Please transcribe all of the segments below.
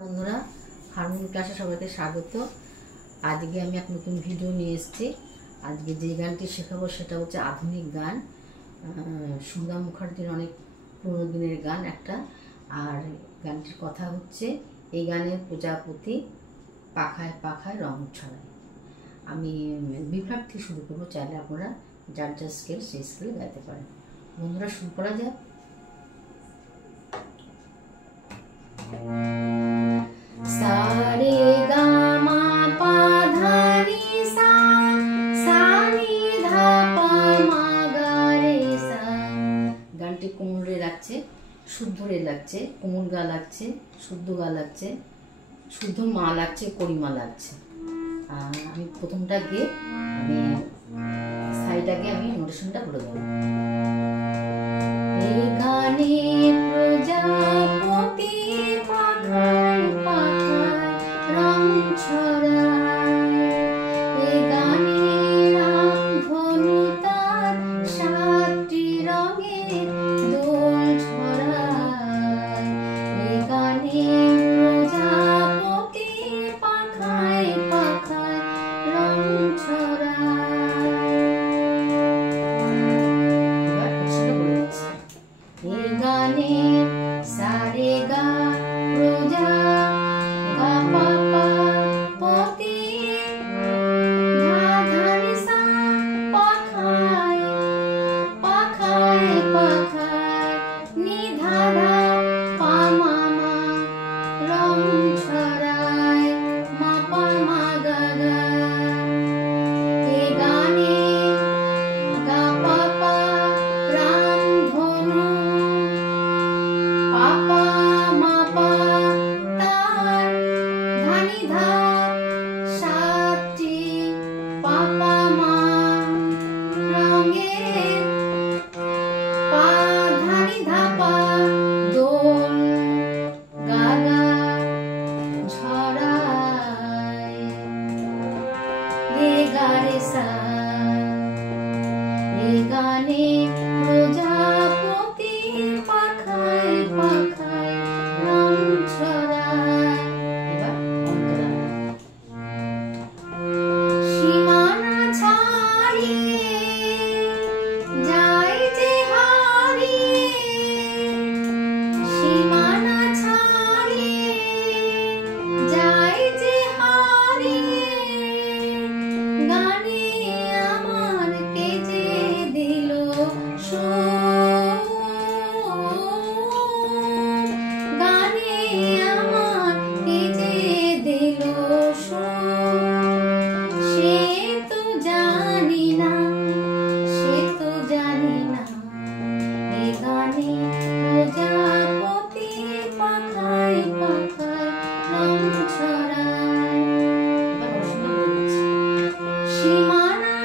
বন্ধুরা হারমোনিয়াম ক্লাসে সবাইকে স্বাগত। আজকে আমি এক নতুন ভিডিও নিয়ে এসেছি। আজকে যে গানটি শেখাবো সেটা হচ্ছে আধুনিক গান, সুধা মুখার্জির অনেক পুরনো দিনের গান একটা। আর গানটির কথা হচ্ছে, এই গানের প্রজাপতি পাখায় পাখায় রং ছড়ায়। আমি বিভাগ থেকে শুরু করবো, চাইলে আপনারা যার যার স্কেল সেই স্কেলে গাইতে পারেন। বন্ধুরা শুরু করা যাক। সারে গা মা পা ধা নি সা, সা নি ধা পা মা গা রে সা। গানটি কোমল রে লাগছে, শুদ্ধ রে লাগছে, কোমল গা লাগছে, শুদ্ধ গা লাগছে, শুদ্ধ মা লাগছে, করিমা লাগছে। আমি প্রথমটা গিয়ে আমি সাইডটাকে আমি নোটেশনটা করে দেবো। এই গানে প্রজাপতি পাখায় পাখায় রং ছড়ায়, এ গানে রামধনু তার সাতটি রঙের দোল ছড়ায়, এ গানে প্রজাপতি পাখায় পাখায় রং ছড়ায়। এ গানে সারে গা প্রজা গা পা পা পতি ধা ধা নি সা, পাখায় পাখায় পাখায় নি ধা ধা পা মা মা রং ছড়ায়, মা পা মা গা গা। এ গানে গা পা পা রামধনু, পাপা মা পা তার ধা নি ধা সাতটি পাপা মা রঙের, পা ধা নি ধা পা দোল গা গা ছড়ায়, রে গা রে সা। এ গানে প্রজাপতি পাখায় পাখায় রং ছড়ায়। এবার অন্তরা। সীমানা ছাড়িয়ে যায় যে হারিয়ে, সীমানা ছাড়িয়ে যায় যে হারিয়ে, গানে আমার কে যে দিল সুর, গানে আমার কে যে দিল সুর, সে তো জানি না, সে তো জানি না। এ গানে প্রজাপতি পাখায় পাখায় রং ছড়ায়। সীমানা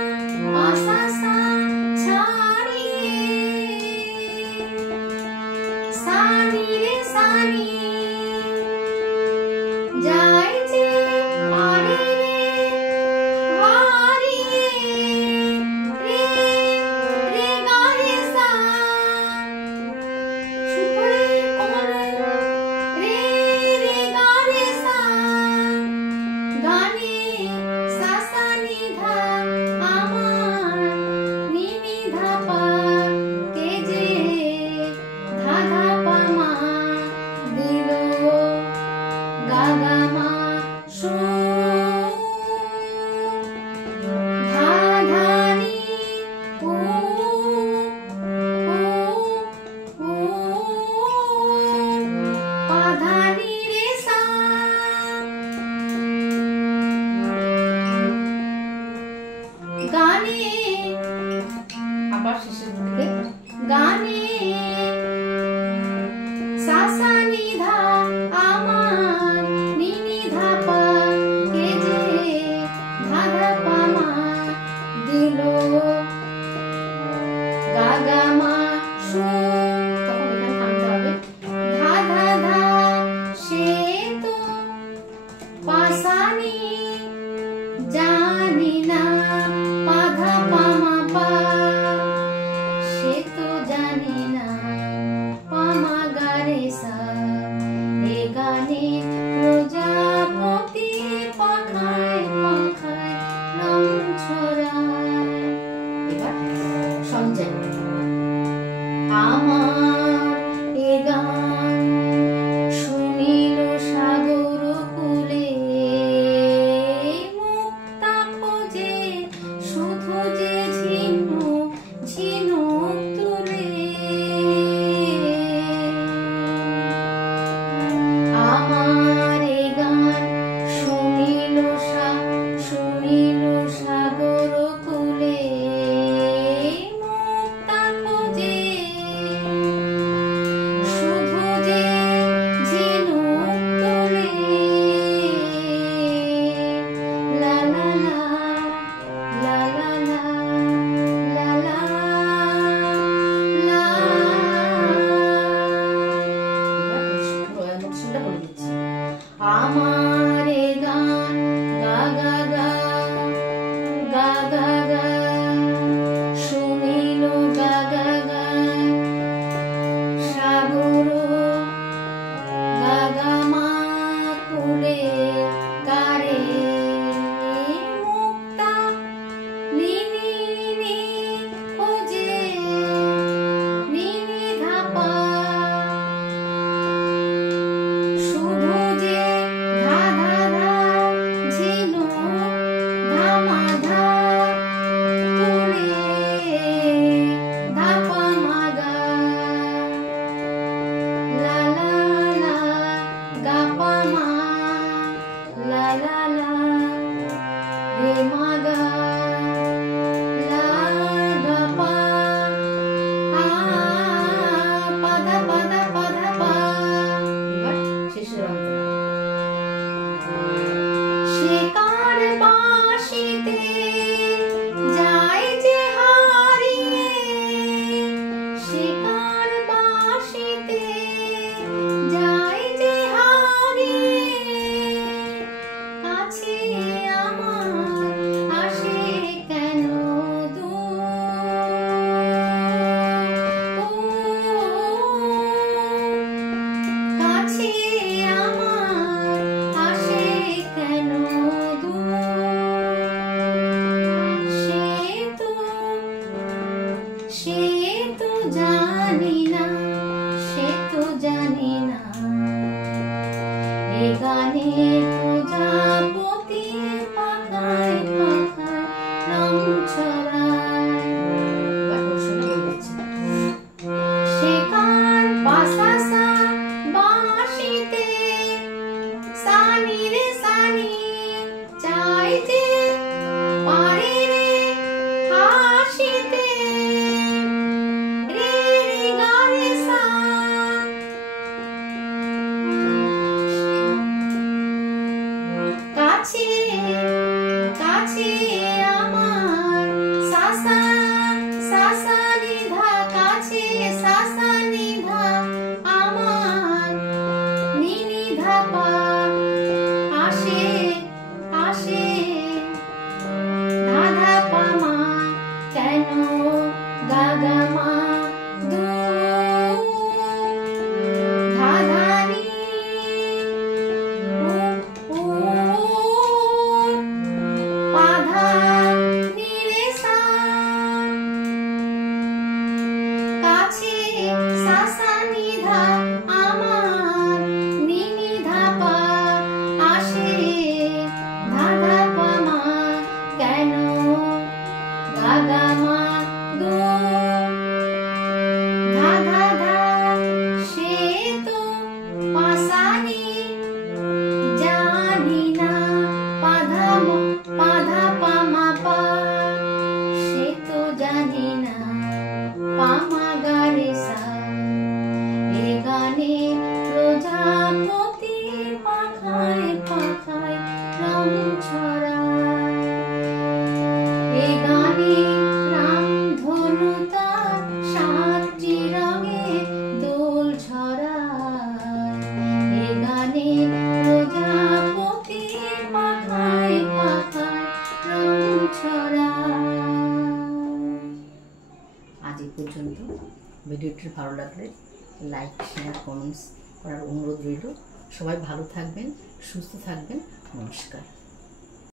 আশা সা ছাড়িয়ে, সানি রে সানি যায় যে আরে হারিয়ে, রে রে গা রে সা, সুতরে কোমরে রে রে গা রে সা। গানে সা সা নি ধা আমার নি নি ধা পা, কে যে ধা ধা পা মা দিল গা গা মা সুর, ধা ধা নি উ উ উ, পা ধা নি রে সা। গানে আবার শেষের দিকে, গানে সা সা নি ধা আমার নি নি ধা পা, কে যে ধা ধা পা মা দিল গা গা মা সুর। তখন এখানে থামতে হবে। ধা ধা ধা সে তো পাসানি জানি না, পা ধা পা মা পা, সে তো জানি না, পা মা গা রে সা। এ গানে আমারে গান গা গা গা গা গা গা শুনিল গা গা গা সাগর গা গা মা কুলে কারে মুক্তা নিনি নিনি খোঁজে নিনি ধাপা শুধু যে ধা ধা ধা ঝিনু ধামা ধা তুলে ধাপা মাগা লা লা লা গাপা মা লা লা লা রে মাগা লা গাপা আ পাদা পাদা পাদা পা। এবার শেষের অন্তরা শিকার বাঁশিতে যায় যে হারিয়ে শিকার বাঁশিতে যায় যে হারিয়ে কাছে আমার আসে কেন কাছে আমার আসে কেন সে তো জানি না সে তো জানি না এ গানে প্রজাপতি পাখায় পাখায় রং ছড়ায়। শেখার পাশাসা বাঁশিতে সানি রে সানি চাই যে পারে রে হাসিতে রে রে গা রে সা কাছে কাছে আমার সাসা সাসা নিধা কাছে সাসা নিধা আমার নিনি ধাপা আসে আসে ধাধা পামা কেন গাগা মা দু ধাধানি পাধা নিরে সা কাছে সাসা নিধা আমার নিনি ধাপা আসে ধাধা পামা কেন গাগা মা দু ধাধা ধা সে তো পাসানি জানি না পাধা পাধা পামা পা সে তো জানি না পামা গা রে সা এ গানে প্রজাপতি পাখায় পাখায় রং ছড়ায় এ গানে রামধনুতা সাতটি রঙে দোল ছড়ায় এ গানে প্রজাপতি পাখায় পাখায় রং ছড়ায়। আজ এই পর্যন্ত। ভিডিওটি ভালো লাগলে লাইক শেয়ার কমেন্টস করার অনুরোধ রইল। সবাই ভালো থাকবেন, সুস্থ থাকবেন। নমস্কার।